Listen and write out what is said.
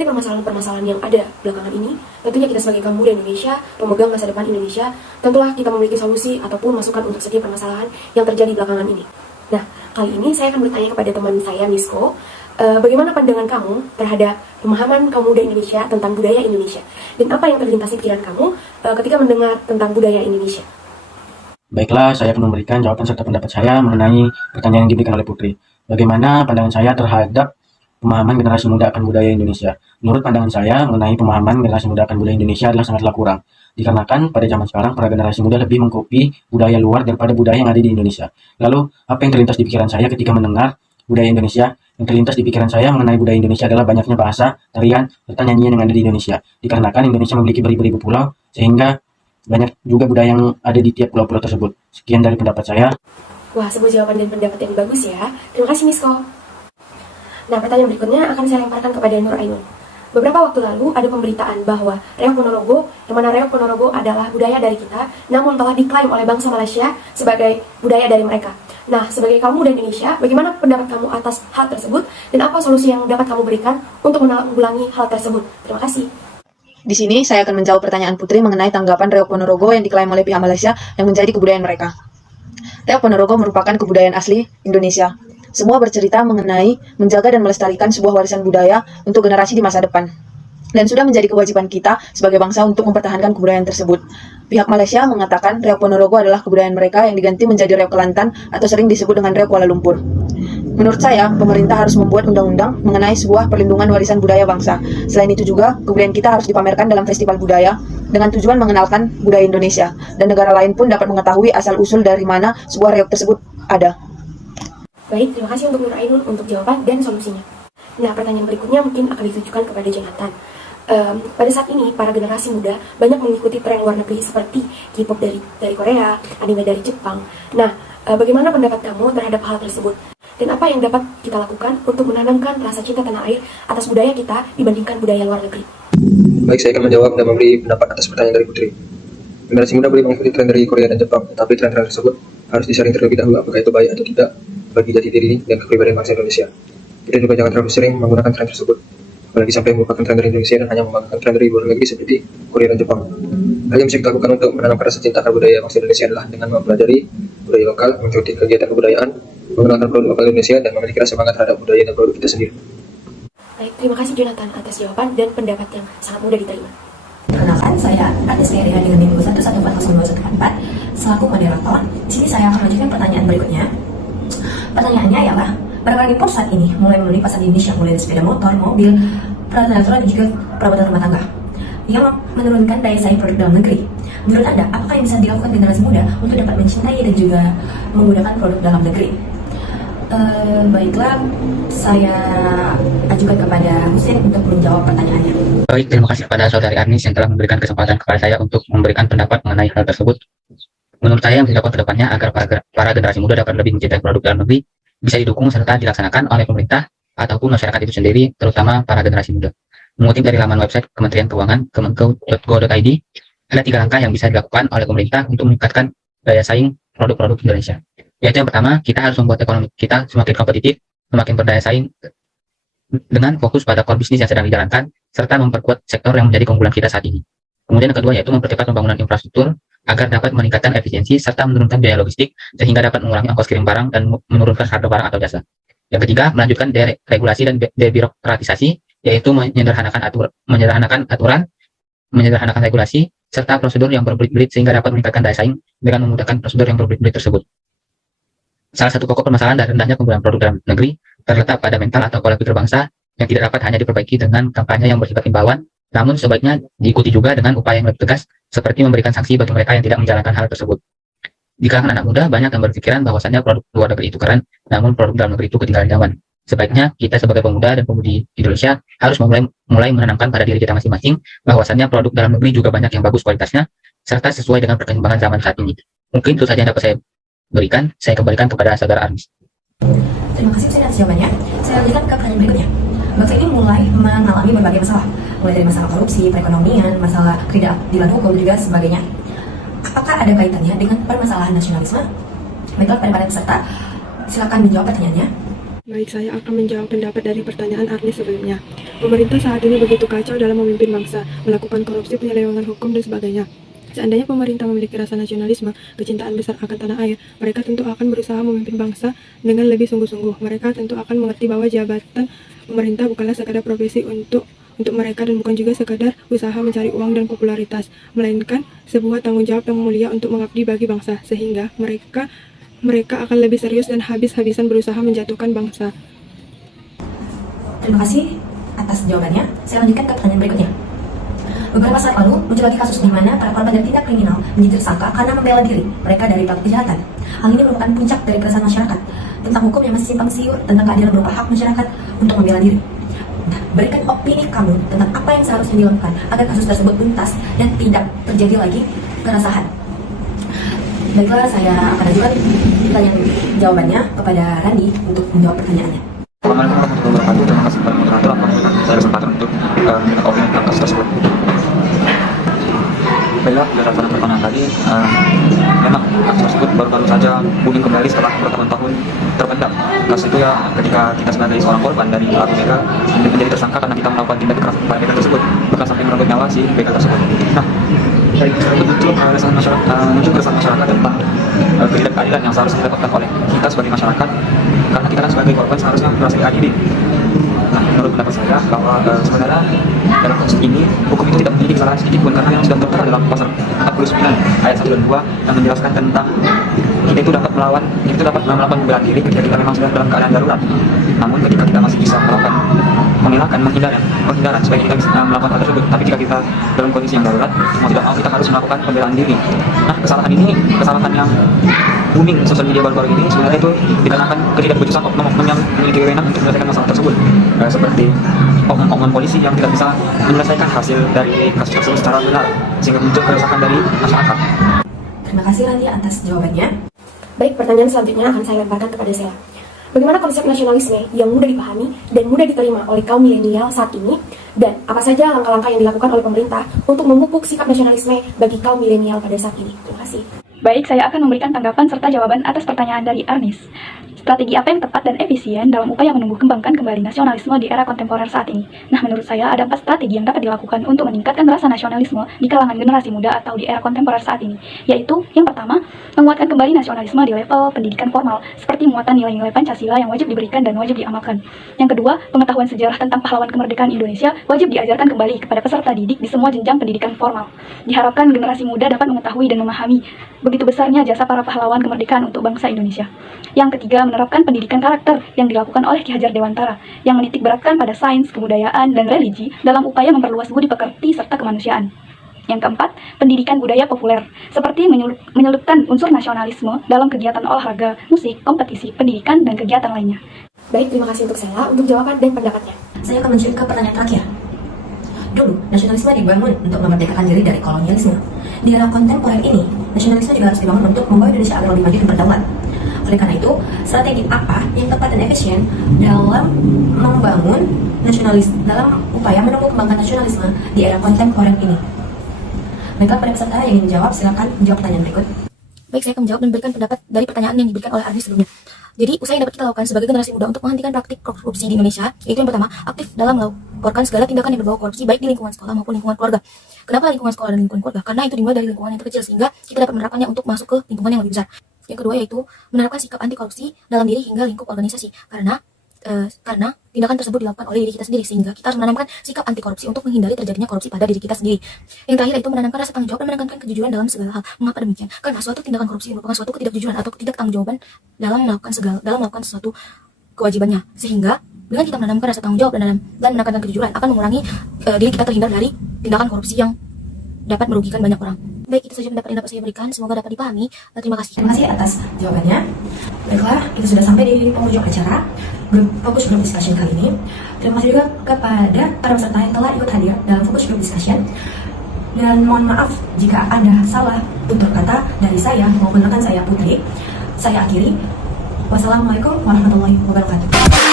dari permasalahan-permasalahan yang ada belakangan ini, tentunya kita sebagai kaum muda Indonesia, pemegang masa depan Indonesia, tentulah kita memiliki solusi ataupun masukan untuk setiap permasalahan yang terjadi belakangan ini. Nah, kali ini saya akan bertanya kepada teman saya, Misko, bagaimana pandangan kamu terhadap pemahaman kaum muda Indonesia tentang budaya Indonesia? Dan apa yang terlintas di pikiran kamu ketika mendengar tentang budaya Indonesia? Baiklah, saya akan memberikan jawaban serta pendapat saya mengenai pertanyaan yang diberikan oleh Putri. Bagaimana pandangan saya terhadap pemahaman generasi muda akan budaya Indonesia? Menurut pandangan saya, mengenai pemahaman generasi muda akan budaya Indonesia adalah sangatlah kurang. Dikarenakan pada zaman sekarang, para generasi muda lebih mengkopi budaya luar daripada budaya yang ada di Indonesia. Lalu, apa yang terlintas di pikiran saya ketika mendengar budaya Indonesia? Yang terlintas di pikiran saya mengenai budaya Indonesia adalah banyaknya bahasa, tarian, serta nyanyian yang ada di Indonesia. Dikarenakan Indonesia memiliki beribu-ribu pulau, sehingga banyak juga budaya yang ada di tiap pulau-pulau tersebut. Sekian dari pendapat saya. Wah, sebuah jawaban dan pendapat yang bagus ya. Terima kasih, Misko. Nah, pertanyaan berikutnya akan saya lemparkan kepada Nur Ainun. Beberapa waktu lalu ada pemberitaan bahwa Reok Ponorogo, yang mana Reok Ponorogo adalah budaya dari kita, namun telah diklaim oleh bangsa Malaysia sebagai budaya dari mereka. Nah, sebagai kaum muda Indonesia, bagaimana pendapat kamu atas hal tersebut, dan apa solusi yang dapat kamu berikan untuk menanggulangi hal tersebut? Terima kasih. Di sini saya akan menjawab pertanyaan Putri mengenai tanggapan Reok Ponorogo yang diklaim oleh pihak Malaysia yang menjadi kebudayaan mereka. Reok Ponorogo merupakan kebudayaan asli Indonesia. Semua bercerita mengenai menjaga dan melestarikan sebuah warisan budaya untuk generasi di masa depan. Dan sudah menjadi kewajiban kita sebagai bangsa untuk mempertahankan kebudayaan tersebut. Pihak Malaysia mengatakan Reok Ponorogo adalah kebudayaan mereka yang diganti menjadi Reok Kelantan atau sering disebut dengan Reok Kuala Lumpur. Menurut saya, pemerintah harus membuat undang-undang mengenai sebuah perlindungan warisan budaya bangsa. Selain itu juga, kebudayaan kita harus dipamerkan dalam festival budaya dengan tujuan mengenalkan budaya Indonesia. Dan negara lain pun dapat mengetahui asal-usul dari mana sebuah reok tersebut ada. Baik, terima kasih untuk Nur Ainun untuk jawaban dan solusinya. Nah, pertanyaan berikutnya mungkin akan ditujukan kepada Jonathan. Pada saat ini, para generasi muda banyak mengikuti tren luar negeri seperti K-pop dari Korea, anime dari Jepang. Nah, bagaimana pendapat kamu terhadap hal tersebut? Dan apa yang dapat kita lakukan untuk menanamkan rasa cinta tanah air atas budaya kita dibandingkan budaya luar negeri? Baik, saya akan menjawab dan memberi pendapat atas pertanyaan dari Putri. Generasi muda boleh mengikuti tren dari Korea dan Jepang, tetapi tren-tren tersebut harus disaring terlebih dahulu apakah itu baik atau tidak bagi jati diri dan kepribadian bangsa Indonesia. Kita juga jangan terlalu sering menggunakan tren tersebut, apalagi sampai merupakan tren dari Indonesia dan hanya membanggakan tren dari luar negeri seperti Korea dan Jepang. Hal yang bisa kita lakukan untuk menanamkan rasa cinta akan budaya bangsa Indonesia adalah dengan mempelajari budaya lokal, mengikuti kegiatan kebudayaan, mengenalkan produk lokal Indonesia, dan memiliki rasa bangga terhadap budaya dan produk kita sendiri. Baik, terima kasih Jonathan atas jawaban dan pendapat yang sangat mudah diterima. Perkenalkan, saya Ades Nerea dengan NIM 211402144 selaku moderator. Di sini saya akan mengajukan pertanyaan berikutnya. Pertanyaannya ialah, barang-barang impor saat ini mulai memenuhi pasar di Indonesia, mulai dari sepeda motor, mobil, peralatan elektronik, dan juga perabotan rumah tangga, yang menurunkan daya saing produk dalam negeri. Menurut Anda, apakah yang bisa dilakukan generasi muda untuk dapat mencintai dan juga menggunakan produk dalam negeri? Baiklah, saya ajukan kepada Husin untuk menjawab pertanyaannya. Baik, terima kasih kepada saudari Arnis yang telah memberikan kesempatan kepada saya untuk memberikan pendapat mengenai hal tersebut. Menurut saya yang dilakukan ke depannya agar para generasi muda dapat lebih mencintai produk dalam negeri bisa didukung serta dilaksanakan oleh pemerintah ataupun masyarakat itu sendiri, terutama para generasi muda. Mengutip dari laman website Kementerian Keuangan kemenko.go.id, ada 3 langkah yang bisa dilakukan oleh pemerintah untuk meningkatkan daya saing produk-produk Indonesia. Yaitu yang pertama, kita harus membuat ekonomi kita semakin kompetitif, semakin berdaya saing dengan fokus pada core bisnis yang sedang dijalankan, serta memperkuat sektor yang menjadi keunggulan kita saat ini. Kemudian yang kedua yaitu mempercepat pembangunan infrastruktur agar dapat meningkatkan efisiensi serta menurunkan biaya logistik sehingga dapat mengurangi ongkos kirim barang dan menurunkan harga barang atau jasa. Yang ketiga, melanjutkan deregulasi dan debirokratisasi, yaitu menyederhanakan aturan, menyederhanakan regulasi, serta prosedur yang berbelit-belit sehingga dapat meningkatkan daya saing dengan memudahkan prosedur yang berbelit-belit tersebut. Salah satu pokok permasalahan dan rendahnya penggunaan produk dalam negeri terletak pada mental atau pola pikir bangsa yang tidak dapat hanya diperbaiki dengan kampanye yang bersifat imbauan, namun sebaiknya diikuti juga dengan upaya yang lebih tegas, seperti memberikan sanksi bagi mereka yang tidak menjalankan hal tersebut. Di kalangan anak muda, banyak yang berpikiran bahwasannya produk luar negeri itu keren, namun produk dalam negeri itu ketinggalan zaman. Sebaiknya kita sebagai pemuda dan pemudi Indonesia harus mulai menanamkan pada diri kita masing-masing bahwasannya produk dalam negeri juga banyak yang bagus kualitasnya, serta sesuai dengan perkembangan zaman saat ini. Mungkin itu saja yang dapat saya berikan. Saya kembalikan kepada saudara Arnis. Terima kasih atas jawabannya. Saya lanjutkan ke pertanyaan berikutnya. Bangsa ini mulai mengalami berbagai masalah, mulai dari masalah korupsi, perekonomian, masalah ketidakadilan hukum, dan juga sebagainya. Apakah ada kaitannya dengan permasalahan nasionalisme? Baiklah, pada para peserta, silakan menjawab pertanyaannya. Baik, saya akan menjawab pendapat dari pertanyaan Arnis sebelumnya. Pemerintah saat ini begitu kacau dalam memimpin bangsa, melakukan korupsi, penyelewengan hukum, dan sebagainya. Seandainya pemerintah memiliki rasa nasionalisme, kecintaan besar akan tanah air, mereka tentu akan berusaha memimpin bangsa dengan lebih sungguh-sungguh. Mereka tentu akan mengerti bahwa jabatan pemerintah bukanlah sekadar profesi untuk mereka dan bukan juga sekadar usaha mencari uang dan popularitas, melainkan sebuah tanggung jawab yang mulia untuk mengabdi bagi bangsa, sehingga mereka akan lebih serius dan habis-habisan berusaha menjatuhkan bangsa. Terima kasih atas jawabannya. Saya lanjutkan ke pertanyaan berikutnya. Beberapa saat lalu muncul lagi kasus di mana para korban dari tindak kriminal menjadi tersangka karena membela diri mereka dari pelaku kejahatan. Hal ini merupakan puncak dari keresahan masyarakat tentang hukum yang masih simpang siur, tentang keadilan berupa hak masyarakat untuk membela diri. Nah, berikan opini kamu tentang apa yang seharusnya dilakukan agar kasus tersebut tuntas dan tidak terjadi lagi keresahan. Baiklah, saya akan ajukan pertanyaan jawabannya kepada Randi untuk menjawab pertanyaannya. Assalamualaikum warahmatullahi wabarakatuh. Terima kasih kepada moderator atas saya kesempatan untuk memberikan opini tentang kasus tersebut. Baiklah, berdasarkan pertanyaan tadi, memang kasus tersebut baru saja booming kembali setelah bertahun-tahun terpendam. Kasus itu ya ketika kita sebagai seorang korban dari pelaku begal menjadi tersangka karena kita melakukan tindak kekerasan kepada begal tersebut, bahkan sampai merenggut nyawa si begal tersebut. Nah, dari itu muncul keresahan masyarakat tentang ketidakadilan yang seharusnya didapatkan oleh kita sebagai masyarakat, karena kita kan sebagai korban seharusnya merasa diadili. Nah, menurut pendapat saya bahwa sebenarnya dalam kasus ini hukum itu tidak memiliki kesalahan sedikit pun, karena yang sudah tertera dalam pasal 49 ayat 1 dan 2 yang menjelaskan tentang kita itu dapat melakukan pembelaan diri ketika kita memang sedang dalam keadaan darurat. Namun ketika kita masih bisa melakukan penghindaran supaya kita bisa melakukan hal tersebut, tapi jika kita dalam kondisi yang darurat, mau tidak mau kita harus melakukan pembelaan diri. Nah, kesalahan yang booming sosial media baru-baru ini sebenarnya itu dikarenakan ketidakbecusan oknum-oknum yang memiliki wewenang untuk menyelesaikan masalah tersebut, seperti oknum-oknum polisi yang tidak bisa menyelesaikan hasil dari kasus tersebut secara benar, sehingga muncul keresahan dari masyarakat. Terima kasih Randi atas jawabannya. Baik, pertanyaan selanjutnya akan saya lemparkan kepada Sela. Bagaimana konsep nasionalisme yang mudah dipahami dan mudah diterima oleh kaum milenial saat ini, dan apa saja langkah-langkah yang dilakukan oleh pemerintah untuk memupuk sikap nasionalisme bagi kaum milenial pada saat ini? Terima kasih. Baik, saya akan memberikan tanggapan serta jawaban atas pertanyaan dari Arnis. Strategi apa yang tepat dan efisien dalam upaya menumbuh kembangkan kembali nasionalisme di era kontemporer saat ini? Nah, menurut saya ada 4 strategi yang dapat dilakukan untuk meningkatkan rasa nasionalisme di kalangan generasi muda atau di era kontemporer saat ini, yaitu yang pertama, menguatkan kembali nasionalisme di level pendidikan formal, seperti muatan nilai-nilai Pancasila yang wajib diberikan dan wajib diamalkan. Yang kedua, pengetahuan sejarah tentang pahlawan kemerdekaan Indonesia wajib diajarkan kembali kepada peserta didik di semua jenjang pendidikan formal. Diharapkan generasi muda dapat mengetahui dan memahami begitu besarnya jasa para pahlawan kemerdekaan untuk bangsa Indonesia. Yang ketiga, menerapkan pendidikan karakter yang dilakukan oleh Ki Hajar Dewantara, yang menitik beratkan pada sains, kebudayaan, dan religi dalam upaya memperluas budi pekerti serta kemanusiaan. Yang keempat, pendidikan budaya populer, seperti menyelipkan unsur nasionalisme dalam kegiatan olahraga, musik, kompetisi, pendidikan, dan kegiatan lainnya. Baik, terima kasih untuk Sela untuk jawaban dan pendapatnya. Saya akan menuju ke pertanyaan terakhir. Dulu, nasionalisme dibangun untuk memerdekakan diri dari kolonialisme. Di era kontemporer ini, nasionalisme juga harus dibangun untuk membawa Indonesia agar lebih maju dan berdaulat. Oleh karena itu, strategi apa yang tepat dan efisien dalam membangun dalam upaya menumbuh kembangkan nasionalisme di era kontemporer ini? Baiklah, pada peserta yang ingin menjawab, silakan jawab pertanyaan berikut. Baik, saya akan menjawab dan memberikan pendapat dari pertanyaan yang diberikan oleh Arnis sebelumnya. Jadi, usaha yang dapat kita lakukan sebagai generasi muda untuk menghentikan praktik korupsi di Indonesia, yaitu yang pertama, aktif dalam melakukan segala tindakan yang berbau korupsi, baik di lingkungan sekolah maupun lingkungan keluarga. Kenapa lingkungan sekolah dan lingkungan keluarga? Karena itu dimulai dari lingkungan yang terkecil, sehingga kita dapat menerapkannya untuk masuk ke lingkungan yang lebih besar. Yang kedua yaitu menerapkan sikap anti korupsi dalam diri hingga lingkup organisasi, karena tindakan tersebut dilakukan oleh diri kita sendiri, sehingga kita harus menanamkan sikap anti korupsi untuk menghindari terjadinya korupsi pada diri kita sendiri. Yang terakhir yaitu menanamkan rasa tanggung jawab dan menekankan kejujuran dalam segala hal. Mengapa demikian? Karena suatu tindakan korupsi merupakan suatu ketidakjujuran atau ketidaktanggung-jawaban dalam melakukan sesuatu kewajibannya, sehingga dengan kita menanamkan rasa tanggung jawab dan menekankan kejujuran akan mengurangi diri kita terhindar dari tindakan korupsi yang dapat merugikan banyak orang. Baik, itu saja pendapat yang dapat saya berikan. Semoga dapat dipahami. Terima kasih. Terima kasih atas jawabannya. Baiklah, kita sudah sampai di penghujung acara Focus Group Discussion kali ini. Terima kasih juga kepada para peserta yang telah ikut hadir dalam Focus Group Discussion. Dan mohon maaf jika ada salah tutur kata dari saya maupun rekan saya Putri. Saya akhiri. Wassalamualaikum warahmatullahi wabarakatuh.